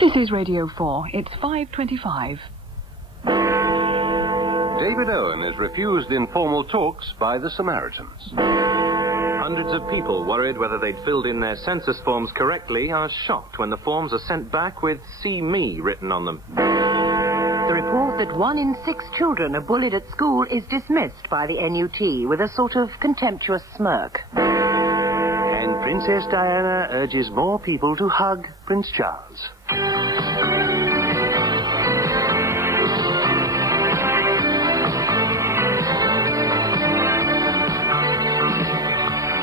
This is Radio 4. It's 5:25. David Owen is refused informal talks by the Samaritans. Hundreds of people worried whether they'd filled in their census forms correctly are shocked when the forms are sent back with "See Me" written on them. The report that 1 in 6 children are bullied at school is dismissed by the NUT with a sort of contemptuous smirk. And Princess Diana urges more people to hug Prince Charles.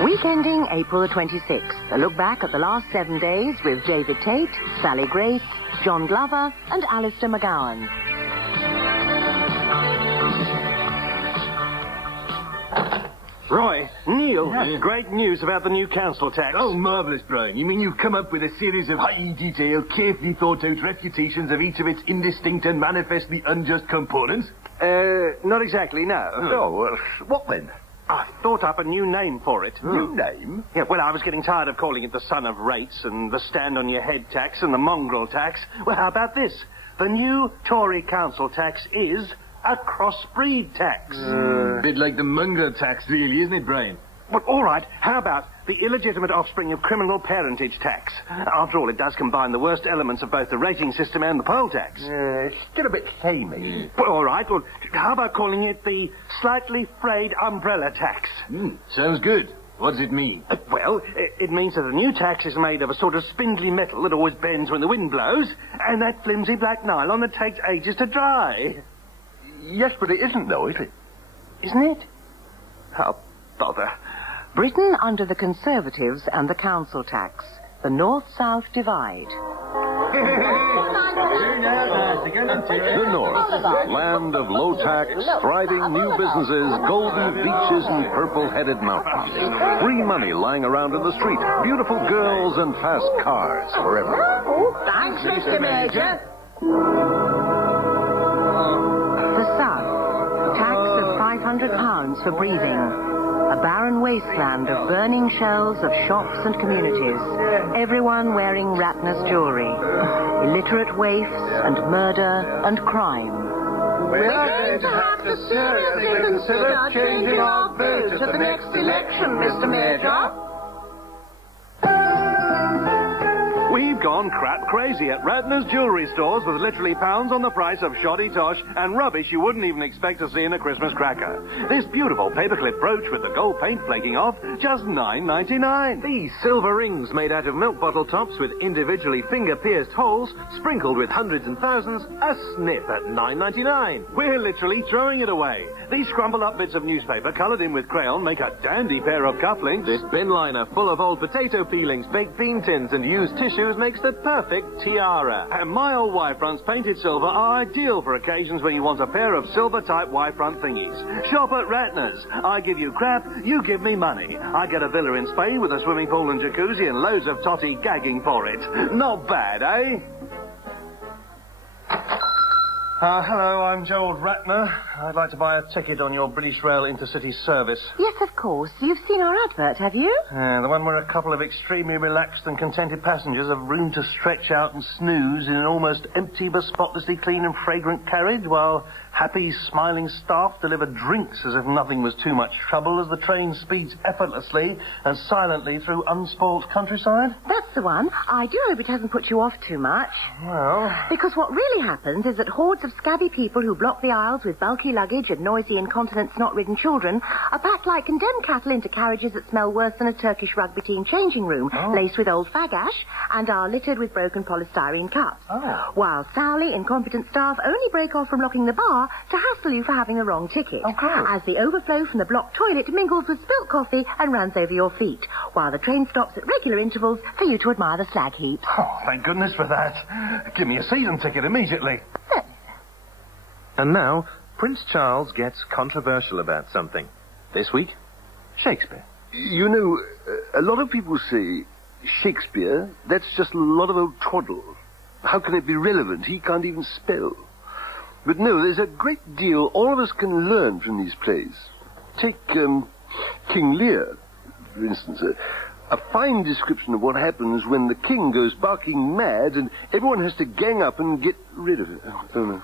Weekending April the 26th. A look back at the last 7 days with David Tate, Sally Grace, John Glover and Alistair McGowan. Roy, Neil, great news about the new council tax. Oh, marvellous, Brian. You mean you've come up with a series of highly detailed, carefully thought-out refutations of each of its indistinct and manifestly unjust components? Not exactly, no. Oh, what then? I thought up a new name for it. New name? Yeah, well, I was getting tired of calling it the son of rates and the stand-on-your-head tax and the mongrel tax. Well, how about this? The new Tory council tax is a crossbreed tax. A bit like the mongrel tax, really, isn't it, Brian? But all right, how about the illegitimate offspring of criminal parentage tax? After all, it does combine the worst elements of both the rating system and the poll tax. It's still a bit samey. Well, all right, well, how about calling it the slightly frayed umbrella tax? Sounds good. What does it mean? Well, it means that the new tax is made of a sort of spindly metal that always bends when the wind blows, and that flimsy black nylon that takes ages to dry. Yes, but it isn't, though, is it? Isn't it? Oh, bother. Britain under the Conservatives and the council tax. The North-South divide. The North, land of low tax, thriving new businesses, golden beaches and purple-headed mountains. Free money lying around in the street, beautiful girls and fast cars for everyone. Oh, thanks, Mr. Major. The South. Tax of £500 for breathing. A barren wasteland of burning shells of shops and communities. Everyone wearing Ratner's jewellery. Illiterate waifs and murder and crime. We're going to have to seriously consider changing our vote at the next election, Mr. Major. We've gone crap crazy at Radnor's jewellery stores with literally pounds on the price of shoddy tosh and rubbish you wouldn't even expect to see in a Christmas cracker. This beautiful paperclip brooch with the gold paint flaking off, just $9.99. These silver rings made out of milk bottle tops with individually finger-pierced holes, sprinkled with hundreds and thousands, a snip at $9.99. We're literally throwing it away. These scrambled up bits of newspaper coloured in with crayon make a dandy pair of cufflinks. This bin liner full of old potato peelings, baked bean tins and used tissues makes the perfect tiara. And my old Y-fronts painted silver are ideal for occasions when you want a pair of silver-type Y-front thingies. Shop at Ratner's. I give you crap, you give me money. I get a villa in Spain with a swimming pool and jacuzzi and loads of totty gagging for it. Not bad, eh? Hello, I'm Gerald Ratner. I'd like to buy a ticket on your British Rail intercity service. Yes, of course. You've seen our advert, have you? The one where a couple of extremely relaxed and contented passengers have room to stretch out and snooze in an almost empty but spotlessly clean and fragrant carriage, while happy, smiling staff deliver drinks as if nothing was too much trouble as the train speeds effortlessly and silently through unspoilt countryside? That's the one. I do hope it hasn't put you off too much. Well... Because what really happens is that hordes of scabby people who block the aisles with bulky luggage and noisy, incontinent, snot-ridden children are packed like condemned cattle into carriages that smell worse than a Turkish rugby team changing room, laced with old fag ash, and are littered with broken polystyrene cups. While Sally, incompetent staff only break off from locking the bar to hassle you for having the wrong ticket. As the overflow from the blocked toilet mingles with spilt coffee and runs over your feet, while the train stops at regular intervals for you to admire the slag heaps. Oh, thank goodness for that. Give me a season ticket immediately. And now, Prince Charles gets controversial about something. This week, Shakespeare. You know, a lot of people say, Shakespeare, that's just a lot of old twaddle. How can it be relevant? He can't even spell. But no, there's a great deal all of us can learn from these plays. Take King Lear, for instance. A fine description of what happens when the king goes barking mad and everyone has to gang up and get rid of it. Oh, no.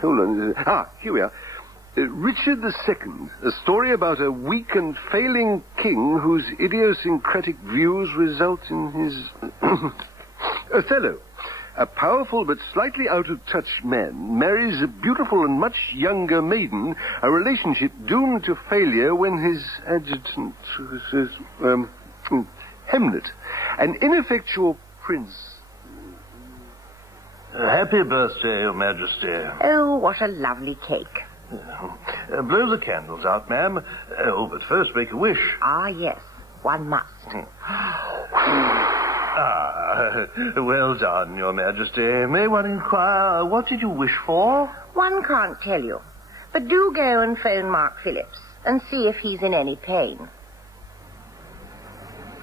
Hold on. Here we are. Richard II, a story about a weak and failing king whose idiosyncratic views result in his... Othello. A powerful but slightly out-of-touch man marries a beautiful and much younger maiden, a relationship doomed to failure when his adjutant... Hamlet, an ineffectual prince. Happy birthday, Your Majesty. Oh, what a lovely cake. Blow the candles out, ma'am. Oh, but first make a wish. Ah, yes. One must. Well done, Your Majesty. May one inquire, what did you wish for? One can't tell you. But do go and phone Mark Phillips and see if he's in any pain.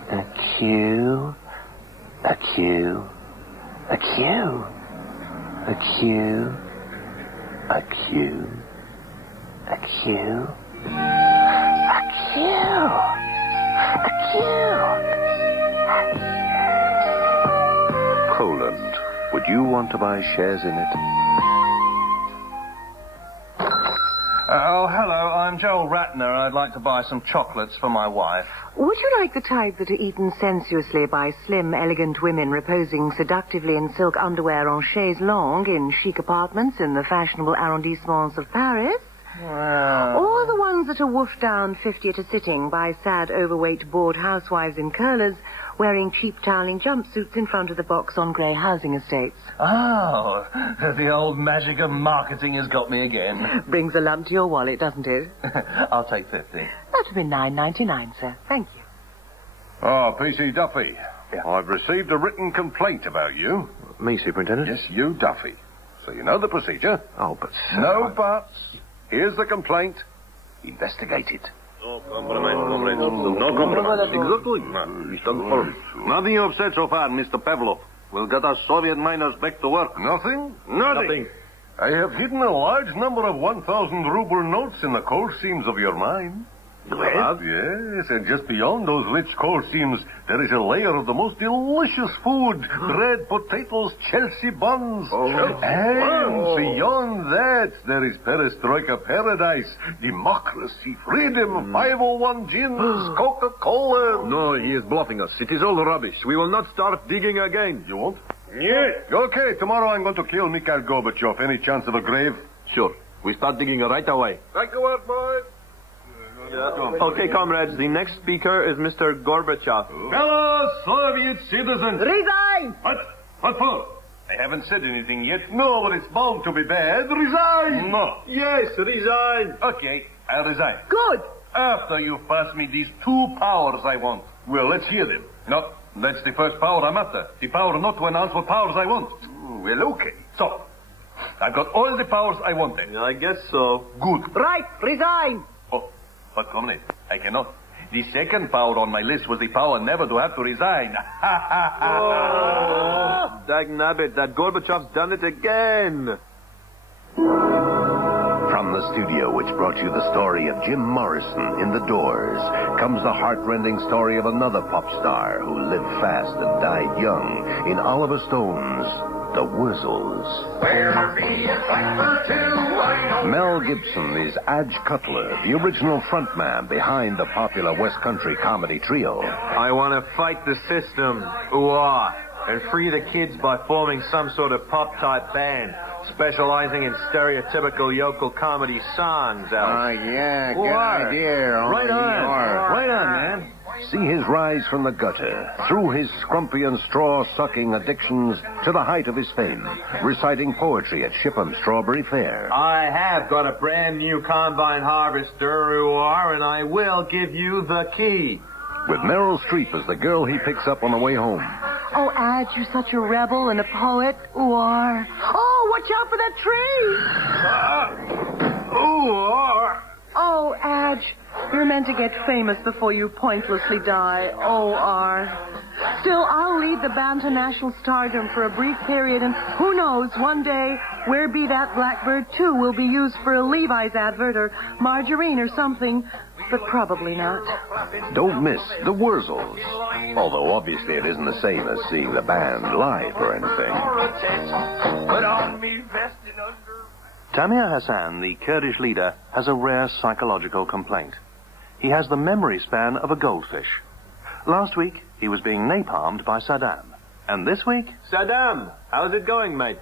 A Q. A Q. A Q. A Q. A Q. A Q. A Q. A Q. Poland. Would you want to buy shares in it? Oh, hello. I'm Joel Ratner. I'd like to buy some chocolates for my wife. Would you like the type that are eaten sensuously by slim, elegant women reposing seductively in silk underwear en chaise longue in chic apartments in the fashionable arrondissements of Paris? Well... Or the ones that are woofed down 50 at a sitting by sad, overweight, bored housewives in curlers wearing cheap toweling jumpsuits in front of the box on grey housing estates? Oh, the old magic of marketing has got me again. Brings a lump to your wallet, doesn't it? I'll take 50. That'll be $9.99, sir. Thank you. Oh, P.C. Duffy. Yeah. I've received a written complaint about you. Me, Superintendent? Yes, you, Duffy. So you know the procedure. Oh, but... sir, No buts. Here's the complaint. Investigate it. No compromise. Exactly. Nothing you have said so far, Mr. Pavlov, will get us Soviet miners back to work. Nothing? Nothing. I have hidden a large number of 1,000-ruble notes in the coal seams of your mine. You have? Yes, and just beyond those rich coal seams, there is a layer of the most delicious food. Bread, potatoes, Chelsea buns. And beyond that, there is perestroika paradise, democracy, freedom, 501 gins, Coca-Cola. No, he is bluffing us. It is all rubbish. We will not start digging again. You won't? Yes. Okay, tomorrow I'm going to kill Mikhail Gorbachev. Any chance of a grave? Sure. We start digging right away. Right to work, boys. Okay, comrades, the next speaker is Mr. Gorbachev. Fellow Soviet citizens. Resign! What for? I haven't said anything yet. No, but it's bound to be bad. Resign! No. Yes, resign. Okay, I'll resign. Good! After you pass me these 2 powers I want. Well, let's hear them. No, that's the first power I'm after. The power not to announce what powers I want. Well, okay. So, I've got all the powers I wanted. I guess so. Good. Right, resign! Oh, but comrade, I cannot. The second power on my list was the power never to have to resign. Dagnabbit, that Gorbachev's done it again. From the studio which brought you the story of Jim Morrison in The Doors comes the heartrending story of another pop star who lived fast and died young in Oliver Stone's The Wurzels. Mel Gibson is Adge Cutler, the original frontman behind the popular West Country comedy trio. I want to fight the system, ooh-ah, and free the kids by forming some sort of pop-type band, specializing in stereotypical yokel comedy songs, Alice. Yeah, good idea. Right on, man. See his rise from the gutter, through his scrumpy and straw-sucking addictions to the height of his fame, reciting poetry at Shipham's Strawberry Fair. I have got a brand new combine harvester, and I will give you the key. With Meryl Streep as the girl he picks up on the way home. Oh, Adge, you're such a rebel and a poet. Or... Oh, watch out for that tree! Oh, Adge, you're meant to get famous before you pointlessly die. O.R. Still, I'll lead the band to national stardom for a brief period, and who knows, one day, Where Be That Blackbird 2 will be used for a Levi's advert or margarine or something. but probably not. Don't miss the Wurzels. Although obviously it isn't the same as seeing the band live or anything. Tamir Hassan, the Kurdish leader, has a rare psychological complaint. He has the memory span of a goldfish. Last week, he was being napalmed by Saddam. And this week... Saddam, how's it going, mate?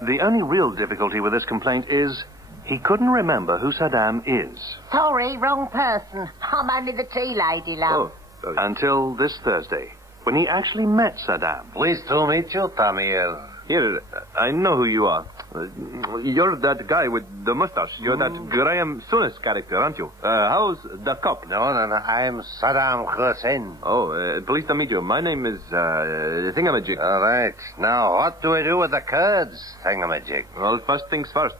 The only real difficulty with this complaint is he couldn't remember who Saddam is. Sorry, wrong person. I'm only the tea lady, love. Until this Thursday, when he actually met Saddam. Pleased to meet you, Tamir. Here, I know who you are. You're that guy with the mustache. You're that Graham Souness character, aren't you? How's the cock? No, I'm Saddam Hussein. Oh, pleased to meet you. My name is, Thingamajig. All right. Now, what do we do with the Kurds, Thingamajig? Well, first things first.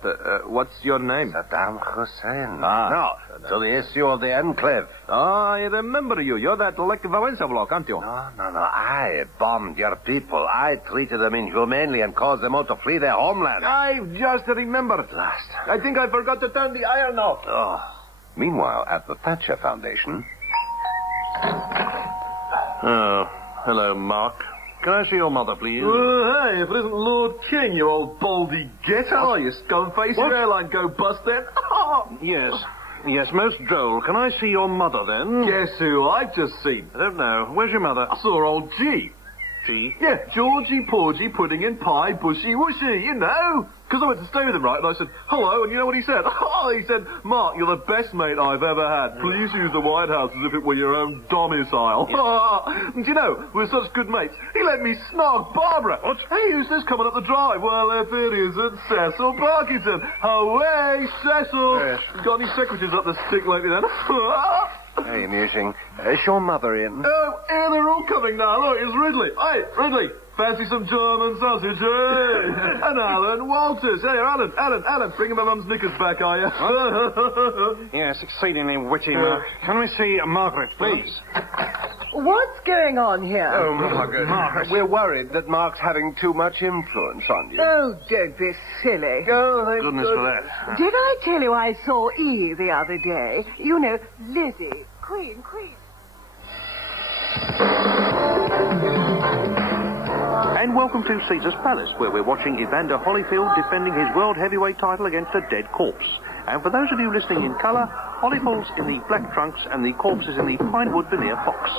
What's your name? Saddam Hussein. Ah. No, to the issue of the enclave. Oh, I remember you. You're that Lech Wałęsa bloke, aren't you? No. I bombed your people. I treated them inhumanely and caused them all to flee their homeland. I've just remembered. Last. I think I forgot to turn the iron off. Oh. Meanwhile, at the Thatcher Foundation... Oh, hello, Mark. Can I see your mother, please? Hey, if it isn't Lord King, you old baldy get out. Oh, you scum-face. Your airline go bust then. Yes, most droll. Can I see your mother, then? Guess who I've just seen? I don't know. Where's your mother? I saw old G. G? Yeah, Georgie, Porgy, Pudding and Pie, Bushy, Wushy, you know. Because I went to stay with him, right? And I said, hello, and you know what he said? He said, Mark, you're the best mate I've ever had. Please use the White House as if it were your own domicile. And you know, we're such good mates. He let me snog Barbara. What? Hey, who's this coming up the drive? Well, if it isn't Cecil Parkinson. Away, Cecil. Yes. Got any secretaries up the stick lately then? Very amusing. Is your mother in? Oh, here they're all coming now. Look, it's Ridley. Hey, Ridley. Fancy some German sausage, eh? And Alan Walters. Hey, Alan, bringing my mum's knickers back, are you? Yes, exceedingly witty, Mark. Can we see Margaret, please? What's going on here? Oh, Margaret. We're worried that Mark's having too much influence on you. Oh, don't be silly. Oh, thank Goodness for that. Did I tell you I saw E the other day? You know, Lizzie. Queen. And welcome to Caesar's Palace, where we're watching Evander Holyfield defending his world heavyweight title against a dead corpse. And for those of you listening in colour, Holyfield's in the black trunks and the corpse is in the pinewood veneer fox.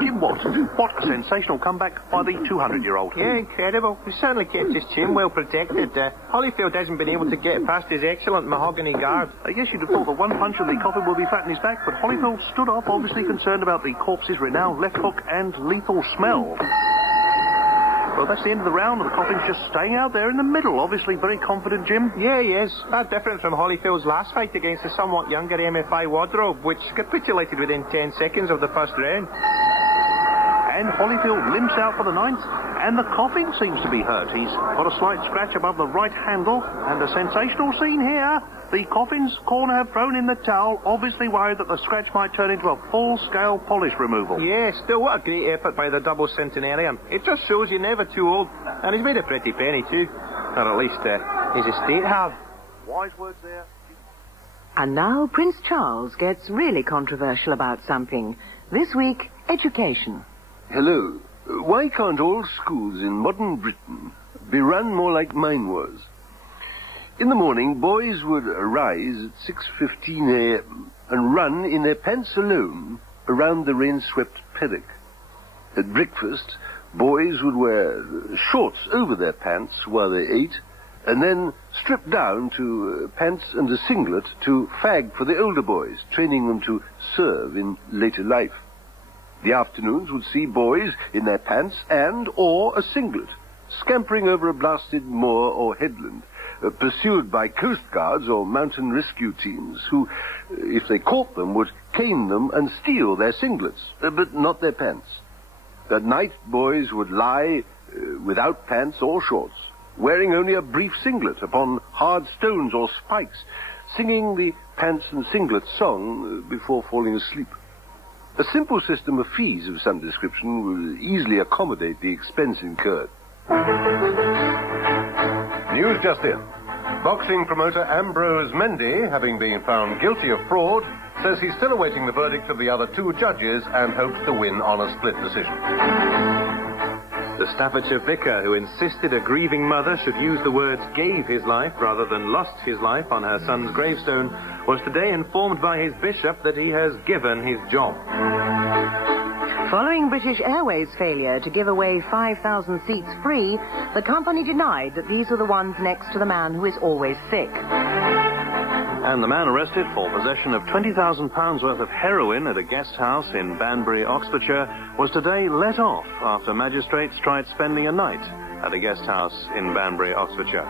Jim Watt, what a sensational comeback by the 200-year-old. Yeah, incredible. He certainly kept his chin well protected. Holyfield hasn't been able to get past his excellent mahogany guard. I guess you'd have thought that one punch of the coffin would be flat in his back, but Holyfield stood up, obviously concerned about the corpse's renowned left hook and lethal smell. Well, that's the end of the round, and the coffin's just staying out there in the middle. Obviously very confident, Jim. Yeah, he is. That's different from Holyfield's last fight against the somewhat younger MFI Wardrobe, which capitulated within 10 seconds of the first round. And Holyfield limps out for the ninth, and the coffin seems to be hurt. He's got a slight scratch above the right handle, and a sensational scene here. The coffin's corner have thrown in the towel, obviously worried that the scratch might turn into a full-scale polish removal. Yeah, still, what a great effort by the double centenarian. It just shows you're never too old. And he's made a pretty penny, too. Or at least, his estate have. Wise words there. And now Prince Charles gets really controversial about something. This week, education. Hello. Why can't all schools in modern Britain be run more like mine was? In the morning, boys would arise at 6:15 a.m. and run in their pants alone around the rain-swept paddock. At breakfast, boys would wear shorts over their pants while they ate, and then strip down to pants and a singlet to fag for the older boys, training them to serve in later life. The afternoons would see boys in their pants or a singlet, scampering over a blasted moor or headland, pursued by coast guards or mountain rescue teams who, if they caught them, would cane them and steal their singlets, but not their pants. At night, boys would lie without pants or shorts, wearing only a brief singlet upon hard stones or spikes, singing the pants and singlet song before falling asleep. A simple system of fees of some description would easily accommodate the expense incurred. News just in. Boxing promoter Ambrose Mendy, having been found guilty of fraud, says he's still awaiting the verdict of the other two judges and hopes to win on a split decision. The Staffordshire vicar who insisted a grieving mother should use the words gave his life rather than lost his life on her son's gravestone was today informed by his bishop that he has given his job. Following British Airways' failure to give away 5,000 seats free, the company denied that these were the ones next to the man who is always sick. And the man arrested for possession of £20,000 worth of heroin at a guest house in Banbury, Oxfordshire, was today let off after magistrates tried spending a night at a guest house in Banbury, Oxfordshire.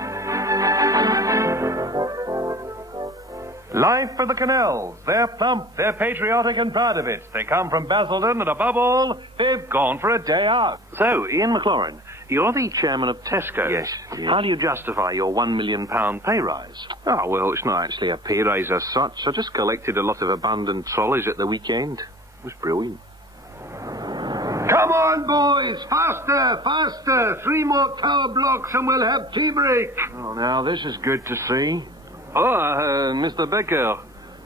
Life for the Canals. They're plump, they're patriotic and proud of it. They come from Basildon, and above all, they've gone for a day out. So, Ian McLaurin, you're the chairman of Tesco. Yes. How do you justify your £1 million pay rise? Oh, well, it's not actually a pay rise as such. I just collected a lot of abandoned trolleys at the weekend. It was brilliant. Come on, boys! Faster, faster! 3 more tower blocks and we'll have tea break. Oh, now, this is good to see. Oh, Mr. Becker,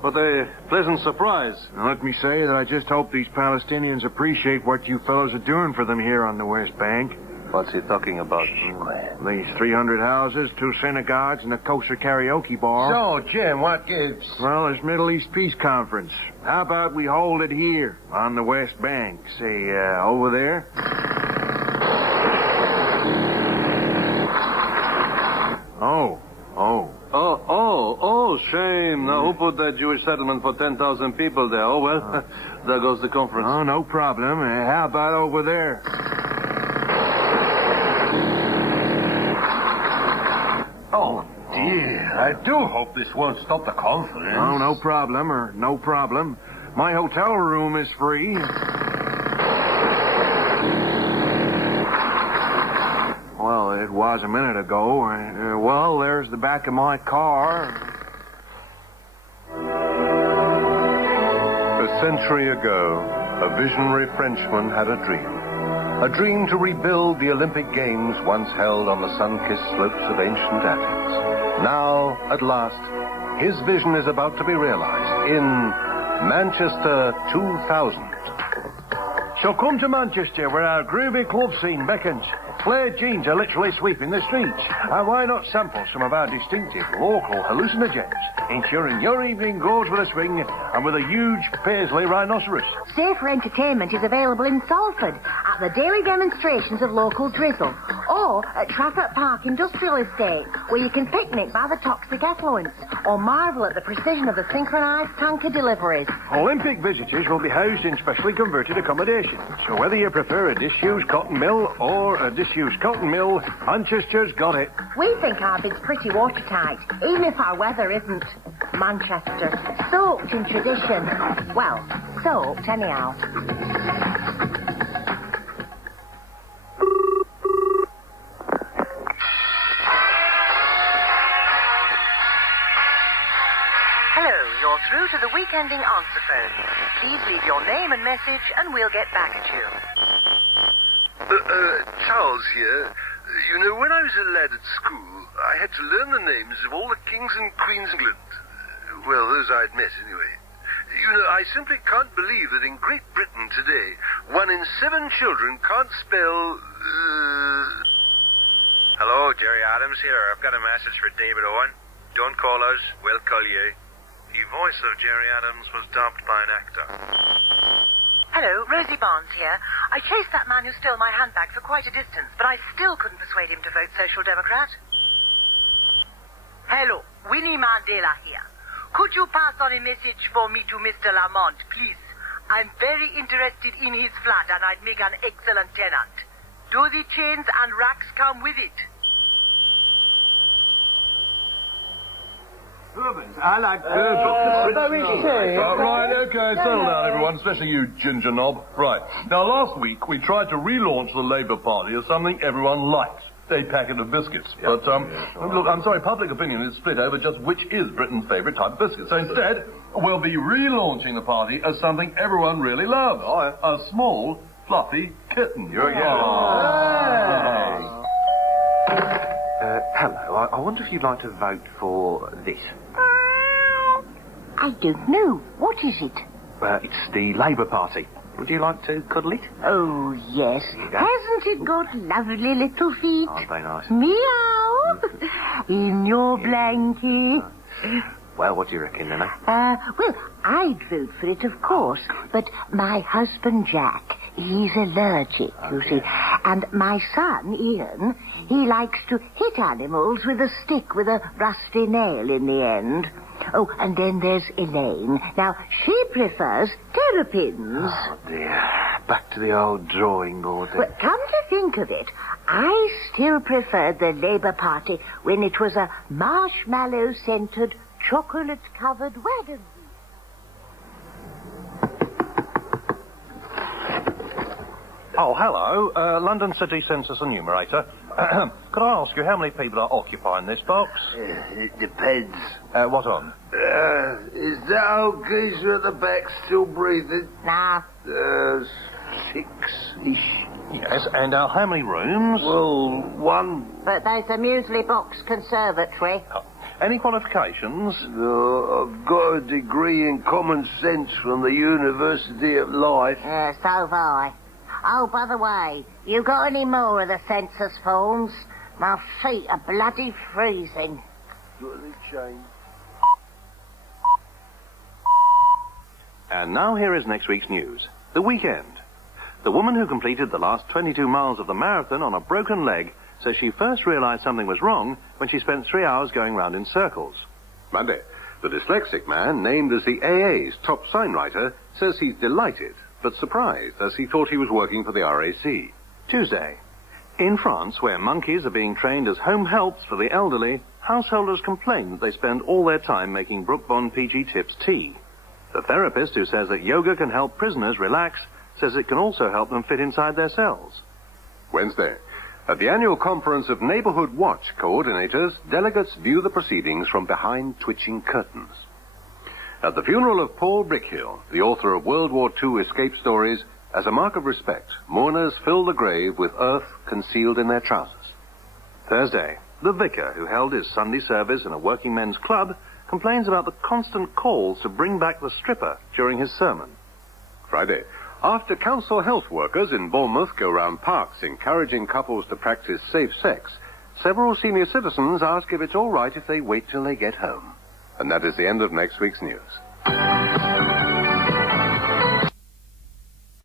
what a pleasant surprise. Now, let me say that I just hope these Palestinians appreciate what you fellows are doing for them here on the West Bank. What's he talking about? These 300 houses, 2 synagogues, and a kosher karaoke bar. So, Jim, what gives? Well, it's Middle East Peace Conference. How about we hold it here, on the West Bank? Say, over there? Oh, shame. Now, who put that Jewish settlement for 10,000 people there? Oh, well, there goes the conference. Oh, no problem. How about over there? Oh, dear. I do hope this won't stop the conference. Oh, no problem. My hotel room is free. Well, it was a minute ago. Well, there's the back of my car. A century ago, a visionary Frenchman had a dream. A dream to rebuild the Olympic Games once held on the sun-kissed slopes of ancient Athens. Now, at last, his vision is about to be realized in Manchester 2000. So come to Manchester, where our groovy club scene beckons. Flared jeans are literally sweeping the streets. And why not sample some of our distinctive local hallucinogens, ensuring your evening goes with a swing and with a huge Paisley rhinoceros. Safer entertainment is available in Salford at the daily demonstrations of local drizzle, or at Trafford Park Industrial Estate, where you can picnic by the toxic effluents, or marvel at the precision of the synchronised tanker deliveries. Olympic visitors will be housed in specially converted accommodation. So whether you prefer a disused cotton mill or a disused cotton mill, Manchester's got it. We think our bid's pretty watertight, even if our weather isn't. Manchester, soaked in tradition. Well, soaked anyhow. Hello, you're through to the weekending answer phone. Please leave your name and message and we'll get back at you. Charles here. You know, when I was a lad at school, I had to learn the names of all the kings and queens of England. Well, those I'd met, anyway. You know, I simply can't believe that in Great Britain today, 1 in 7 children can't spell... Hello, Jerry Adams here. I've got a message for David Owen. Don't call us, we'll call you. The voice of Jerry Adams was dubbed by an actor. Hello, Rosie Barnes here. I chased that man who stole my handbag for quite a distance, but I still couldn't persuade him to vote Social Democrat. Hello, Winnie Mandela here. Could you pass on a message for me to Mr. Lamont, please? I'm very interested in his flat and I'd make an excellent tenant. Do the chains and racks come with it? Bourbons. I like bourbons. Right, okay, settle down, everyone, especially you, ginger knob. Right. Now, last week, we tried to relaunch the Labour Party as something everyone likes. A packet of biscuits. But, look, I'm sorry, public opinion is split over just which is Britain's favourite type of biscuit. So instead, we'll be relaunching the party as something everyone really loves. A small, fluffy kitten. Hello, I wonder if you'd like to vote for this. I don't know. What is it? It's the Labour Party. Would you like to cuddle it? Oh, yes. Hasn't it got lovely little feet? Aren't they nice? Meow. In your blankie. Well, what do you reckon, then? Well, I'd vote for it, of course. But my husband, Jack, he's allergic, you see. And my son, Ian, he likes to hit animals with a stick with a rusty nail in the end. Oh, and then there's Elaine. Now, she prefers terrapins. Oh, dear. Back to the old drawing board, then. Well, come to think of it, I still preferred the Labour Party when it was a marshmallow-scented, chocolate-covered wagon. Oh, hello. London City Census Enumerator. Could I ask you how many people are occupying this box? It depends. What on? Is that old geezer at the back still breathing? Nah. 6-ish. Yes, and how many rooms? Well, 1. But there's a muesli box conservatory. Oh. Any qualifications? I've got a degree in common sense from the University of Life. So have I. Oh, by the way, you got any more of the census forms? My feet are bloody freezing. Got any change? And now here is next week's news. The weekend. The woman who completed the last 22 miles of the marathon on a broken leg says she first realized something was wrong when she spent 3 hours going round in circles. Monday, the dyslexic man, named as the AA's top signwriter, says he's delighted, but surprised, as he thought he was working for the RAC. Tuesday. In France, where monkeys are being trained as home helps for the elderly, householders complain that they spend all their time making Brooke Bond PG Tips tea. The therapist who says that yoga can help prisoners relax says it can also help them fit inside their cells. Wednesday, at the annual conference of Neighborhood Watch coordinators, delegates view the proceedings from behind twitching curtains. At the funeral of Paul Brickhill, the author of World War II escape stories, as a mark of respect, mourners fill the grave with earth concealed in their trousers. Thursday, the vicar who held his Sunday service in a working men's club complains about the constant calls to bring back the stripper during his sermon. Friday, after council health workers in Bournemouth go round parks encouraging couples to practice safe sex, several senior citizens ask if it's all right if they wait till they get home. And that is the end of next week's news.